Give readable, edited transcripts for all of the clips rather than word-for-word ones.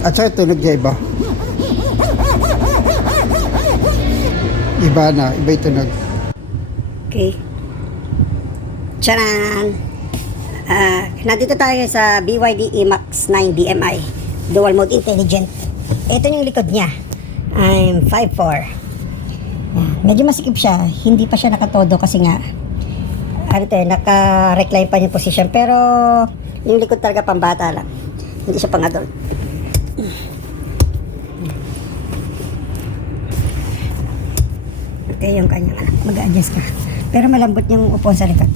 At saka tunog niya iba. Iba na, iba yung tunog. Okay. Charan! Nandito tayo sa BYD Emax 9 DMI Dual Mode Intelligent. Ito yung likod niya. I'm 5'4". Medyo masikip siya. Hindi pa siya nakatodo kasi nga naka-recline pa yung position. Pero yung likod talaga pambata lang. Hindi siya pang adult. Okay, yung kanya mag-adjust ka. Pero malambot yung upo sa likod.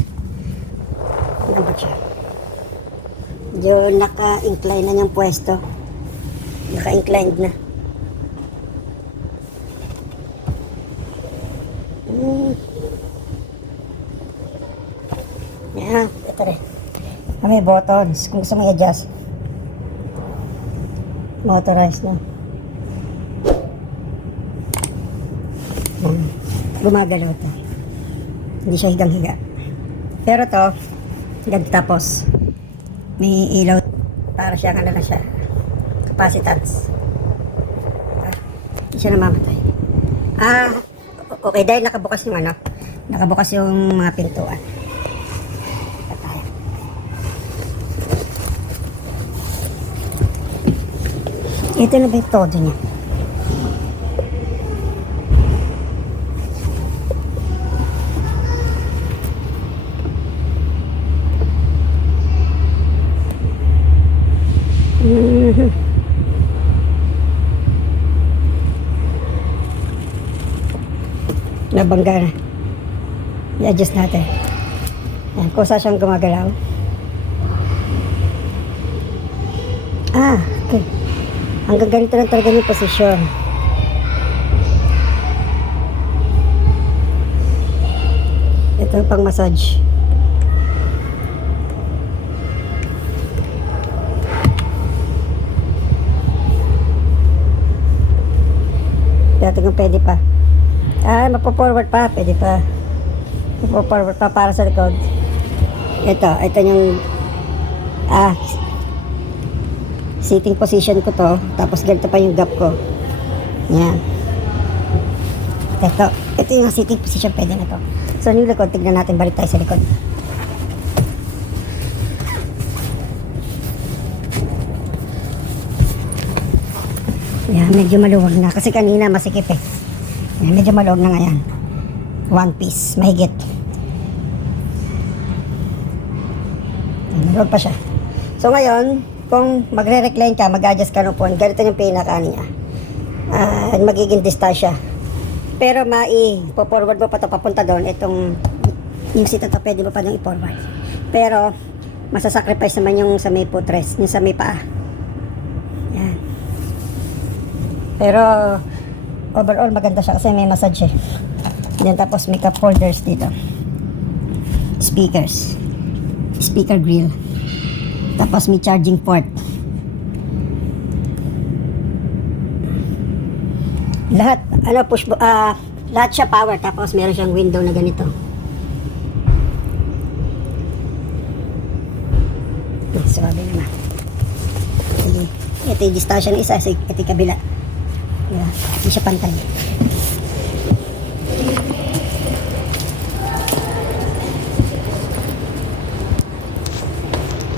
Malambot siya. Medyo naka-incline na yung pwesto. Naka-inclined na. Yan, ito rin. May buttons. Kung gusto mo i-adjust. Motorized na. Gumagalaw ito. Hindi siya higang-higa. Pero to, ganito tapos. May ilaw. Para siya, ano na siya. Capacitance. Hindi siya namamatay. Okay, dahil nakabukas yung ano. Nakabukas yung mga pintuan. Ito na ba yung todo niya? Nabangga na. I-adjust natin. Yan, kusa siyang gumagalaw. Okay. Hanggang ganito lang talaga yung posisyon. Ito pang massage. Dito kung pwede pa. Mapo-forward pa. Pwede pa. Mapo-forward pa para sa likod. Ito yung sitting position ko to. Tapos ganito pa yung gap ko. Yan. Ito yung sitting position. Pwede na to. So yung likod, tignan natin. Balik tayo sa likod. Yan, medyo maluwag na. Kasi kanina masikip eh. Yan, medyo maluwag na ngayon. One piece. Mahigit. Maluwag pa siya. So ngayon, kung magre-recline ka, mag-adjust ka ng phone, ganito yung pinaka niya. Magiging distansya. Pero po-forward mo pa ito papunta doon. Itong yung seat ito, pwede mo pa doon i-forward. Pero masasacrifice naman yung sa may footrest, yung sa may paa. Yan. Pero overall maganda siya kasi may massage eh. Yan, tapos may cup holders dito. Speaker grill. Tapos may charging port. Lahat lahat siya power, tapos meron siyang window na ganito. Sabi naman. Ito yung distansya ng isa, ito yung kabila. Hindi siya pantay.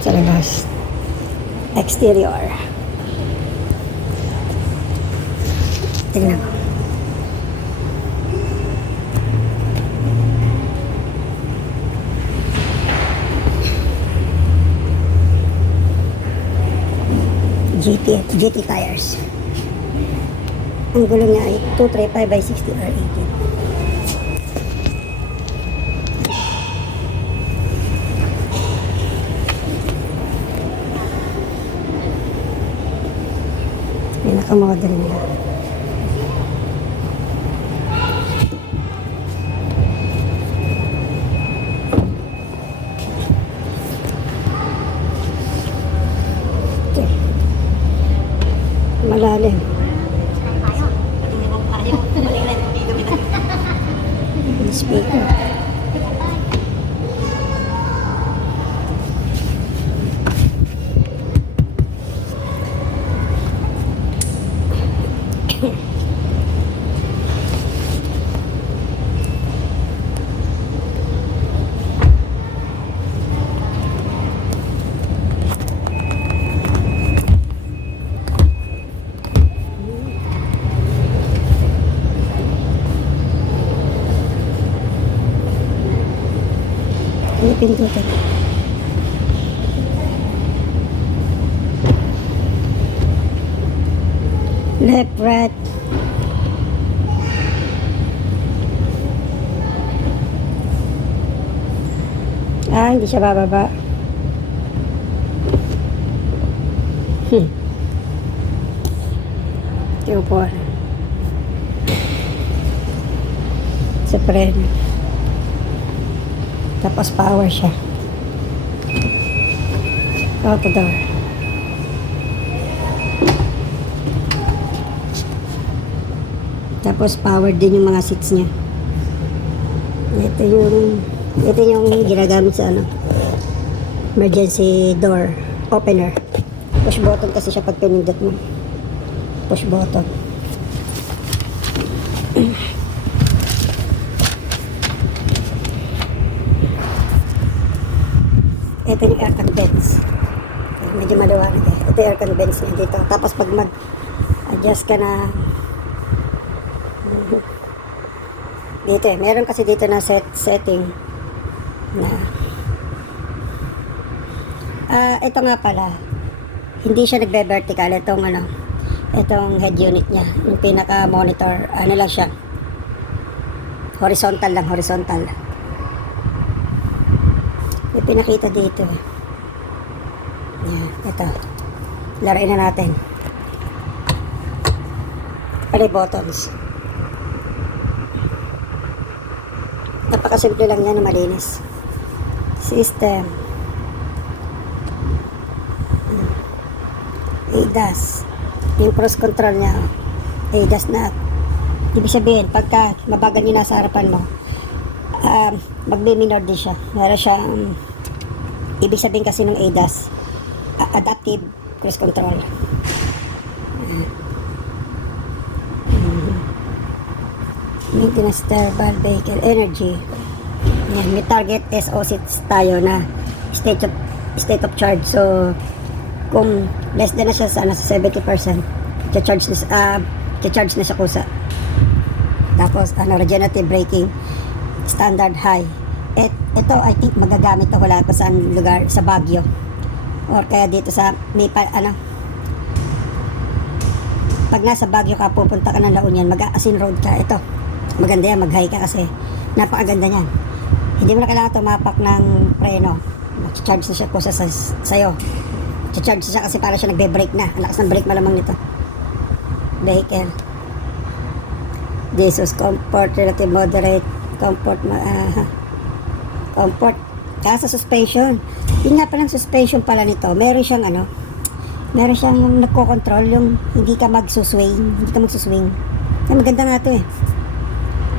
Sa labas. Exterior. Tingnan ko. GT tires. Ang gulong niya ay 235/60 R18. Pinaka-model nila. Okay. Malalim. Speaker. pindutin. Left, right. Hindi siya bababa. Hmm. 2, 4. Spread. Tapos power siya. Auto door. Tapos power din yung mga seats niya. Ito yung ginagamit sa emergency door opener. Push button kasi siya pag pinindot mo. Push button. Ito yung aircon vents. Medyo maliwanag eh. Ito yung aircon vents niya dito. Tapos pag mag-adjust ka na dito eh. Meron kasi dito na setting na ito nga pala. Hindi siya nagbe-vertical. Itong head unit niya. Yung pinaka-monitor. Ano lang siya. Horizontal lang. Horizontal. May pinakita dito. Yan, ito. Laruin na natin. Play buttons. Napakasimple lang yan na malinis. System. ADAS. Yung cross control niya. ADAS na. Ibig sabihin, pagka mabagal niya nasa harapan mo, magbe-minor din siya. Meron siyang ibig sabihin kasi ng ADAS, adaptive cruise control. Maintenance thermal vehicle energy. Yan, may target SOC tayo na state of charge. So kung less than na siya sa 70%, charge na siya kusa. Tapos regenerative braking, standard high. Ito I think magagamit na wala pa sa lugar sa Baguio or kaya dito sa pag nasa Baguio ka, pupunta ka ng La Union, mag-Asin Road ka, ito maganda yan, mag-high ka kasi napakaganda niyan. Hindi mo na kailangan tumapak ng preno, mag-charge na siya kusa sa'yo. Charge siya kasi para siya nagbe-brake na. Ang lakas ng brake malamang nito. Vehicle. Jesus, comfort, relative moderate, comfort, comfort. Kaya sa suspension. Yun nga palang suspension pala nito. Meron siyang meron siyang yung nagko-control, yung hindi ka magsuswing. Ay, maganda nga to eh.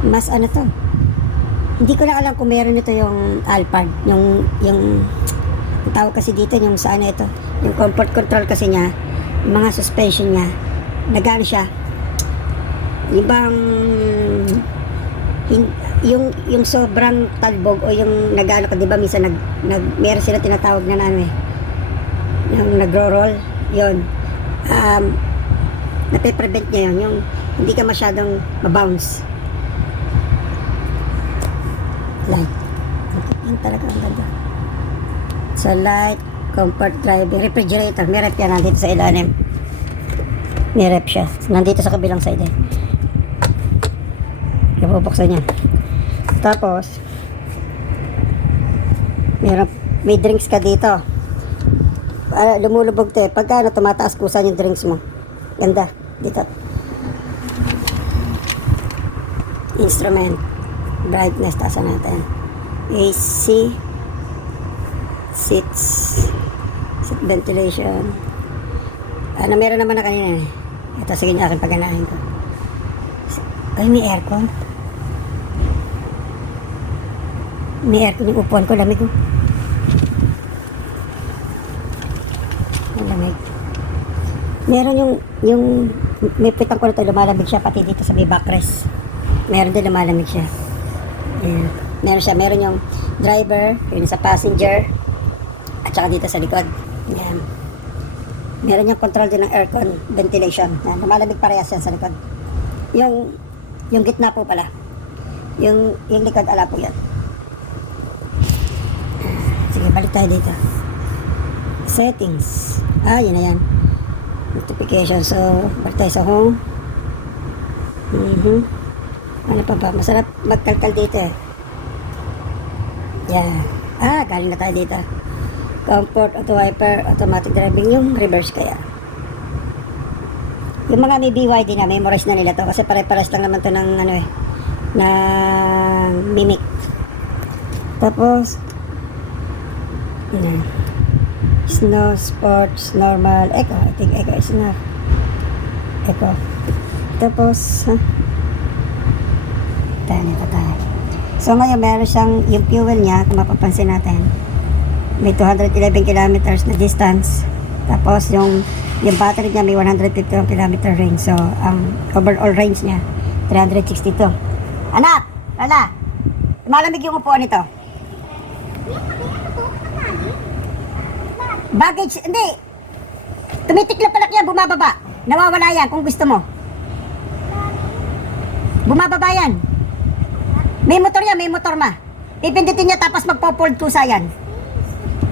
Mas to. Hindi ko lang alam kung meron nito yung Alphard. Yung tawag kasi dito yung sa ito. Yung comfort control kasi niya, yung mga suspension niya, nagano siya. Ibang yung sobrang talbog o yung nagano ka, di ba minsan meron sila tinatawag na yung nagro-roll, yun. Nape-prevent niya yun, yung hindi ka masyadong mabounce. Light. Yun talaga ang ganda. So light, comfort driving, refrigerator, may ref yan nandito sa ilalim. May ref siya. Nandito sa kabilang side eh. Napupuksan niya. Tapos, may drinks ka dito. Lumulubog to eh. Pagka tumataas kusan yung drinks mo. Ganda. Dito. Instrument. Brightness, taasan natin. AC. Seats. Seat ventilation. Meron naman na kanina eh. Ito, sige niya aking paganahin ko. Ay, may aircon. May aircon yung upuan ko, lamig ko. Lamig. Meron yung may pitang ko na ito, lumalamig siya pati dito sa may backrest. Meron din lumalamig siya. Ayan. Meron yung driver, yung sa passenger, at saka dito sa likod. Ayan. Meron yung control din ng aircon, ventilation. Ayan. Lumalamig parehas yan sa likod. Yung gitna po pala. Yung likod, ala po yan. balik tayo dito. Settings. Yun na yan. Notification. So, balik tayo sa home. Ano pa ba? Masarap magkalkal dito eh. Yan. Galing na tayo dito. Comfort, auto wiper, automatic driving, yung reverse kaya. Yung mga may BYD na, memorize na nila to kasi pare-pares lang naman to ng ano eh, na mimic. Tapos snow, sports, normal, eco. I think eco is enough. Eco. Tapos tayo. So ngayon meron siyang yung fuel niya, kung mapapansin natin, may 211 kilometers na distance. Tapos yung battery niya may 151 kilometer range. So ang overall range niya 362. Anak! Lala! Malamig yung upuan nito. Baggage, hindi. Tumitiklop pala yan, bumababa. Nawawala yan kung gusto mo. Bumababa yan. May motor yan, may motor ma. Pipindutin niya tapos magpo-fold kusa yan.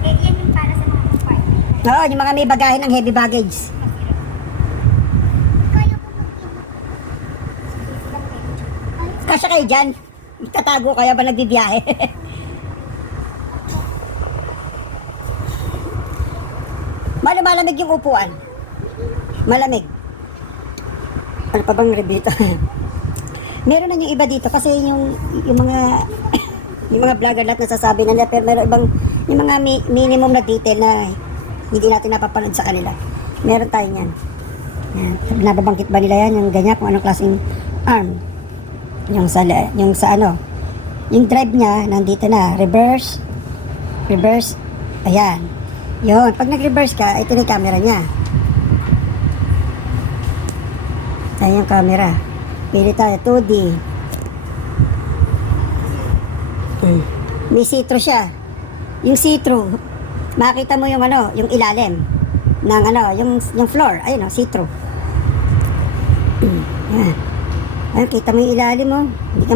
Yan yung para sa mga compartment. Oo, yung mga may bagahe ng heavy baggage. Kaya ko Kasya kayo dyan. Tatago kaya ba nagbibiyahe? Malamig yung upuan. Malamig. Ano pa bang review? Meron na yung iba dito kasi yung mga yung mga vlogger lahat nasasabi na nila, pero meron ibang yung mga minimum na detail na hindi natin napapanood sa kanila. Meron tayo niyan. Yan. Nababangkit ba nila yan? Yung ganyan, kung anong klaseng arm. Yung sa ano. Yung drive niya, nandito na. Reverse. Ayan. Yun. Pag nag-reverse ka, ito na yung camera niya. Ayan yung camera. Pili tayo, 2D. May see-through siya. Yung see-through, makita mo yung ano, yung ilalim ng ano, yung floor. Ayun o, see-through. Ayan. Ayun, kita mo yung ilalim mo. Hindi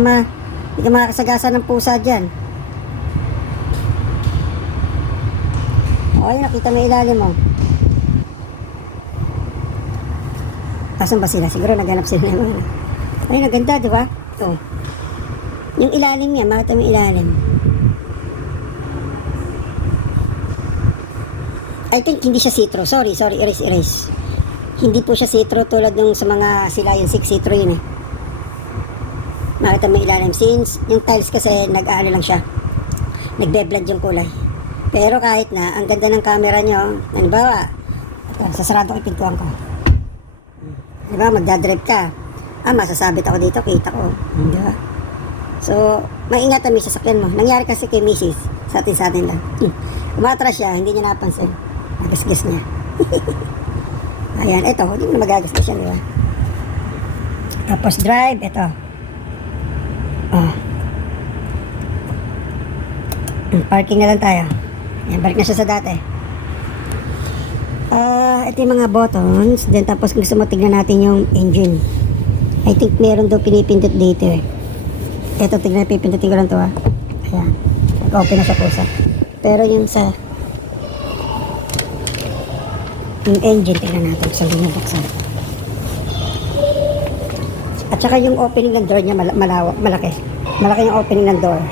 ka makakasagasa ng pusa dyan. O, ayun, nakita mo yung ilalim mo. Asan ba sila? Siguro naghanap sila ng mga. Ayun, naganda, di ba? Ito. Yung ilalim niya, makita mo yung ilalim. I think hindi siya see-through. Sorry, erase. Hindi po siya see-through tulad nung sa mga sila yung 6 see-through yun eh. Makita mo yung ilalim. Since yung tiles kasi nag-ano lang siya. Nagbe-blend yung kulay. Pero kahit na, ang ganda ng camera nyo, halimbawa, sasarado ko yung pintuan ko. Diba, magdadrive ka. Masasabit ako dito, kita ko. Diba? So, maingatan mo yung sasakyan mo. Nangyari kasi kay Mrs. Sa atin lang. Umatras siya, hindi niya napansin. Nagasgas niya. Ayan, ito, hindi mo na magagasgas siya, diba? Tapos drive, ito. Parking na lang tayo. Ayan, balik na siya sa dati. Ito yung mga buttons. Then tapos gusto mo tignan natin yung engine. I think meron daw pinipindot dito eh. Ito tignan, pipindutin ko lang to ha. Ayan. Nag-open na sa pusa. Pero yung sa yung engine, tignan natin. So, hindi buksan. At saka yung opening ng door niya malaki. Malaki yung opening ng door.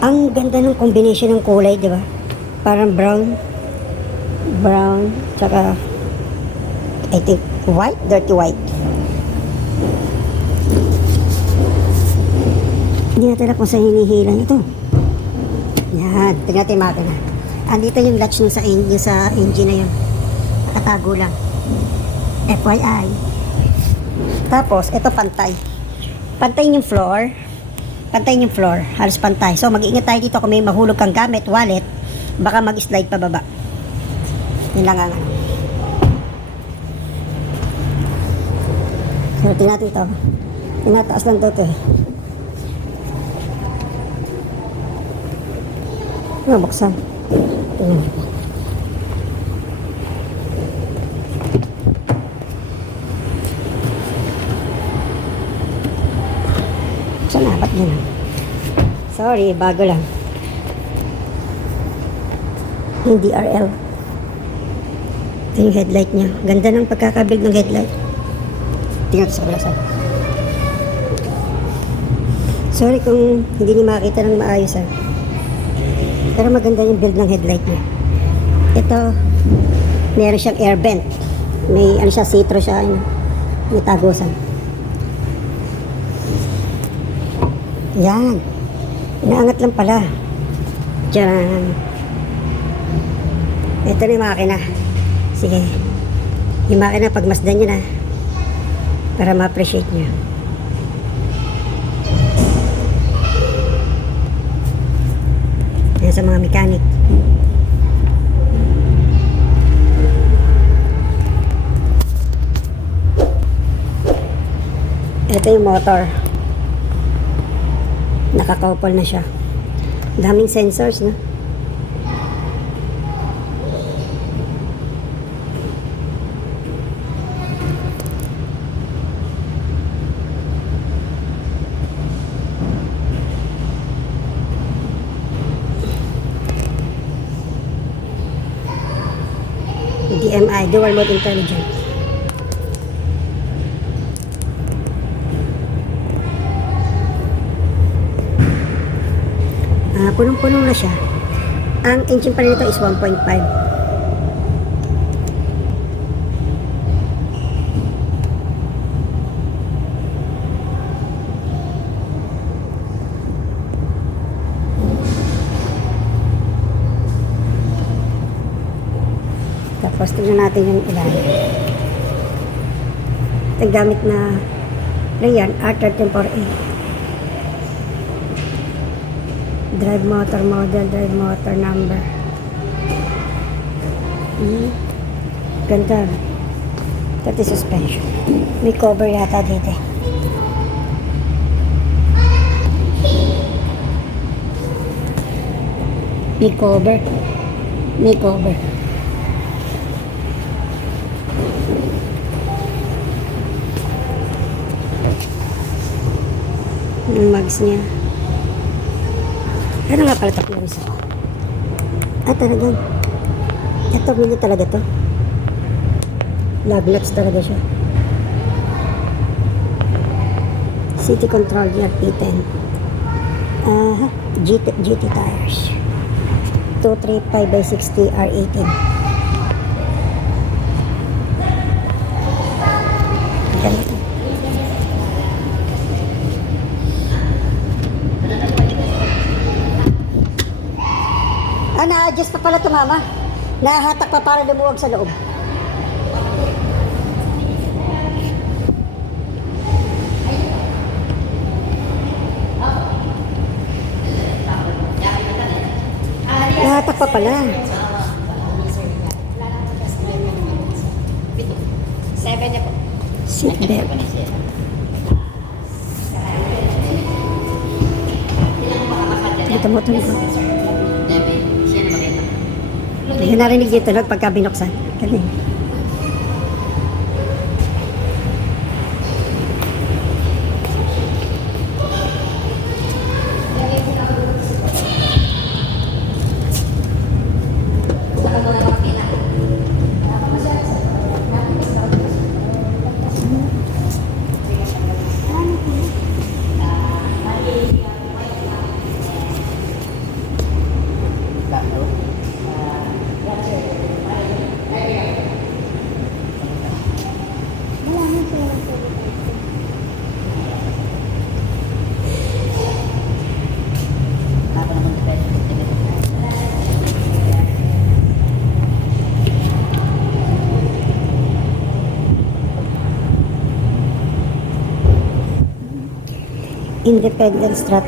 Ang ganda ng combination ng kulay, di ba? Parang brown, tsaka I think white, dirty white. Hindi natin alam kung saan hinihilang ito. Yan, tingnan natin yung makina. Andito yung latch sa engine na yun. Nakatago lang. FYI. Tapos, ito pantay. Pantay yung floor. Halos pantay. So, mag-iingat tayo dito kung may mahulog kang gamit, wallet, baka mag-slide pababa. Yun lang ang ano. So, tingnan natin ito. Tinataas lang ito eh. Buksan. Tingnan. Saan na? Ba't yun? Sorry, bago lang. Yung DRL. Ito yung headlight niya. Ganda ng pagkakabuild ng headlight. Tingnan sa kabila side. Sorry kung hindi niyo makita ng maayos Pero maganda yung build ng headlight niya. Ito, meron siyang air vent. May ano siya, citro siya, may tagusan. Yan. Inaangat lang pala. Diyan. Ito na yung makina. Sige. Yung makina, pagmasdan nyo na. Para ma-appreciate nyo. Yan sa mga mechanic. Ito yung motor. Nakakaupol na siya. Daming sensors, no? DMI, Dual Mode Intelligent. Punong-punong na siya. Ang engine pa nito is 1.5. Tapos tignan natin yung ilalim. Ito yung gamit na yan, R134A. Drive motor model, drive motor number. Ganda. Ito suspension. May cover yata dito. May cover. May cover. Yung mags niya. Ano nga pala tatlong isa? Talagang. Ito, hindi talaga to. Lug nuts talaga siya. City Control niya, P10. GT tires. 235/60 R18. Ganito. Na-adjust pa pala ito, mama. Nahahatak pa para lumuwag sa loob. Nahahatak pa pala. 7 na po. Seatbelt. Dito mo ito nito. Hindi narinig yung tunog pagka binuksan. Galing. Independent strut.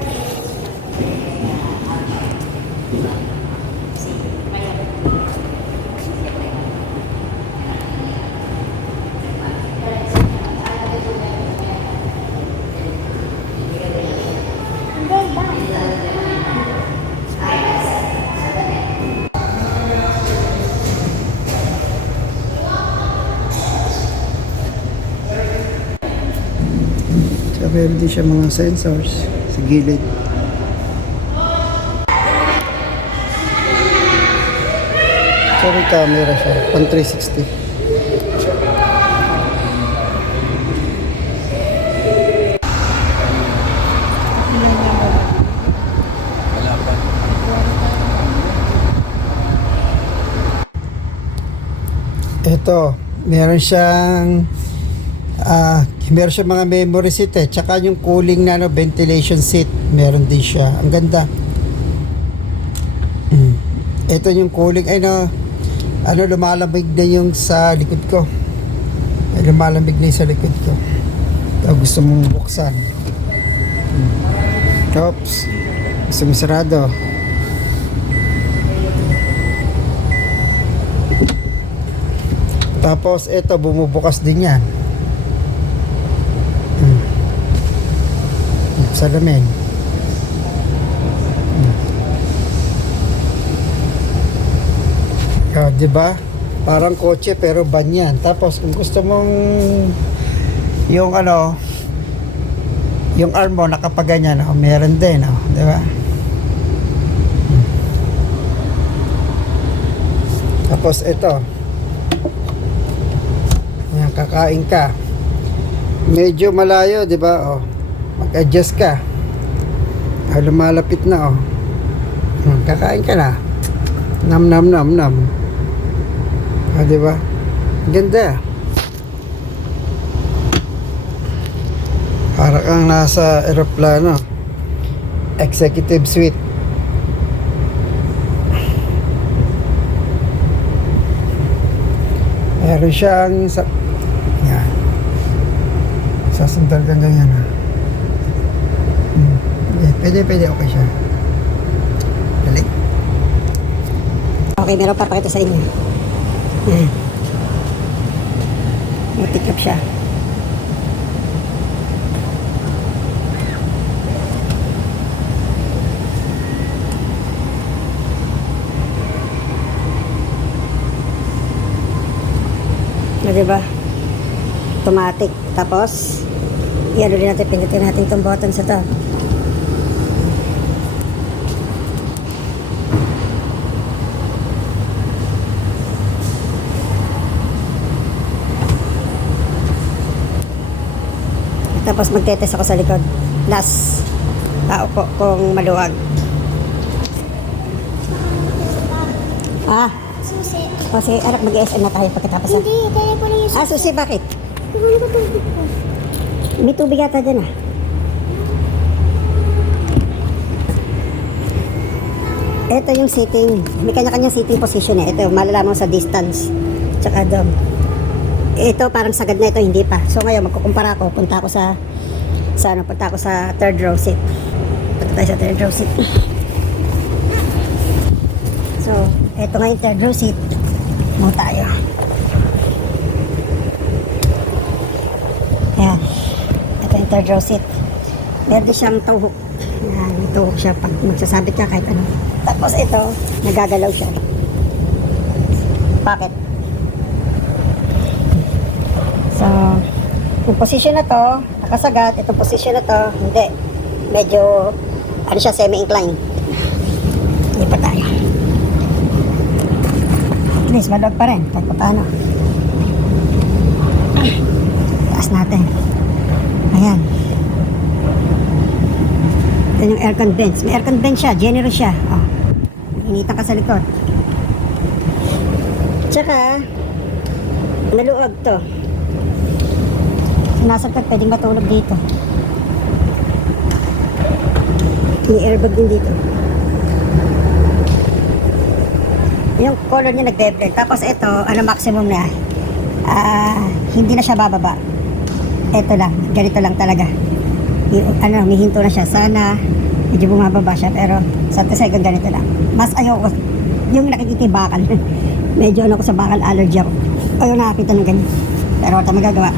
Meron din siya mga sensors sa gilid. So may camera siya, pang 360. Ito, meron siyang mga memory seat tsaka yung cooling na ventilation seat, meron din siya. Ang ganda. Ito yung cooling, lumalamig na yung sa likod ko. Lumalamig na yung sa likod ko. Ito, gusto mong buksan. Oops. Gusto mong sarado. Tapos ito, bumubukas din yan. Salamin. Di ba? Parang kotse pero van yan. Tapos kung gusto mong yung yung arm mo nakapaganyan, meron din, di ba? Tapos ito. Yan, kakain ka. Medyo malayo, di ba? Mag-adjust ka. Lumalapit na, kakain ka na. Nam nam nam nam. Di ba? Ganda. Para kang nasa eroplano. Executive suite. Meron siyang yan. Sasandal ka ganyan, Pwede, okay siya. Dali. Okay, meron papakita sa inyo. Matikap siya. Diba? Automatic. Tapos, i-ano din natin, pindutin natin itong button sa to. Tapos magtetest ako sa likod. Last, tao po kung maluwag. Susi. Kasi anak mag-SM na tayo pagkatapos. Hindi, dali ko na yung susi. Susi, bakit? Hindi ko tubig ko. May tubig yata dyan Ito yung sitting. May kanya-kanyang sitting position Ito, malalaman mo sa distance. Tsaka doon. Ito, parang sagad na ito, hindi pa. So ngayon, magkukumpara ako. Punta ako sa third row seat. Punta tayo sa third row seat. So, ito nga yung third row seat. Move tayo. Ayan. Ito yung third row seat. Meron din siyang tuhok. Ayan, may tuhok siya pag magsasabit ka kahit ano. Tapos ito, nagagalaw siya. Bakit? So, yung position na to, nakasagat. Itong position na to, hindi. Medyo, siya, semi-incline. Hindi pa tayo. At least, maluwag pa rin. Kahit pa paano. Taas natin. Ayan. Ito yung aircon bench. May aircon bench siya. Generous siya. Initan ka sa likod. Tsaka, maluwag to. Sinasagkat, pwedeng matulog dito. May airbag din dito. Yung color niya nagbe-blend. Tapos ito, maximum na. Hindi na siya bababa. Ito lang, ganito lang talaga. May hinto na siya. Sana medyo bumababa siya, pero sa second ganito lang. Mas ayoko yung nakikitibakal. Medyo ako sa bakal, allergy ako. Ayaw nakakita ng ganyan. Pero wala magagawa.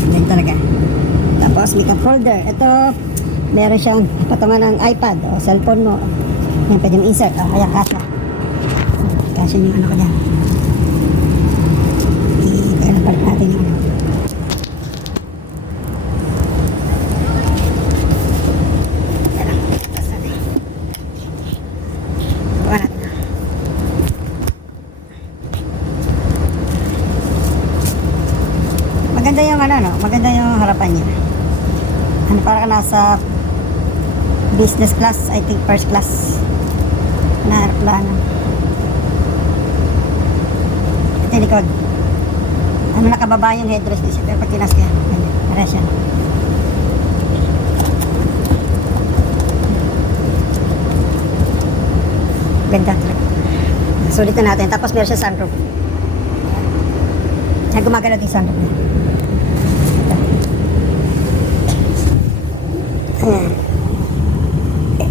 Ganyan talaga. Tapos may cup holder. Ito, meron siyang patungan ng iPad o cellphone mo. Yan, pwede mo insert. Ayan, kasya. Kasya yung ko dyan. I-palit natin yung Maganda yung ano, no? Maganda yung harapan niya. Ano, parang nasa business class, I think first class na aeroplano. Ito yung likod. Ano, nakababa yung headrest niya, pero pag tinas kaya, pares yan. Ganda. Sulit na natin. Tapos meron siya sunroof. Yan, gumagalaw din sunroof niya. Ayan.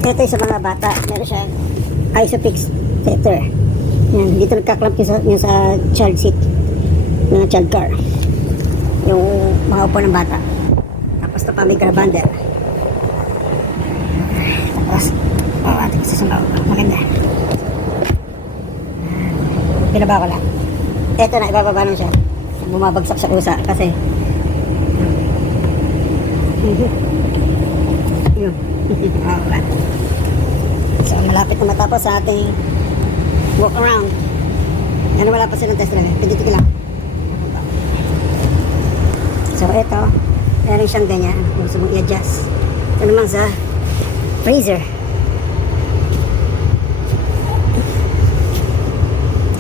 Ito yung sa mga bata. Meron siya Isofix tether. Yan. Dito nagkaklamp yung sa child seat. Ng child car. Yung mga upo ng bata. Tapos ito pa may grabandel. Tapos, ating susunod. Maganda. Binaba ko lang. Eto na, ibababa lang siya. Bumabagsak sa kusa kasi yun. Alright. So, malapit na matapos sa ating walk around. Yan, wala pa silang test drive. Tigil-tigil lang. So, eto. Meron siyang ganyan. Kung gusto mong i-adjust. Ito naman sa freezer.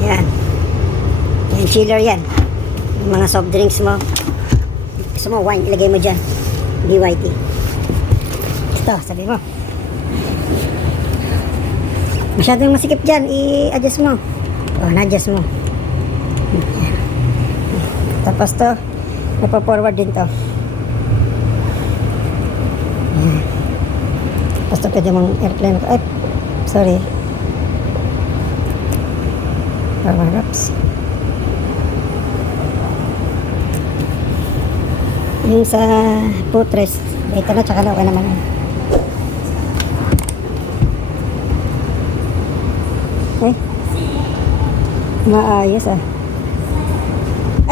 Yan. Yan, chiller yan. Yung mga soft drinks mo. Gusto mo, wine, ilagay mo dyan. BYT. Ito, sabi mo. Masyadong masikip dyan, i-adjust mo. O, na-adjust mo. Yan. Tapos to, napaforward din to. Yan. Tapos to, pwede mong airplane. Ay, sorry. Power ups. Yung sa footrest, ito na, tsaka na, okay naman. Okay. Maayos ah.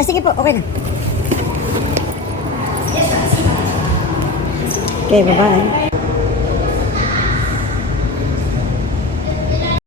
Ah, sige po, okay na. Okay, bye-bye.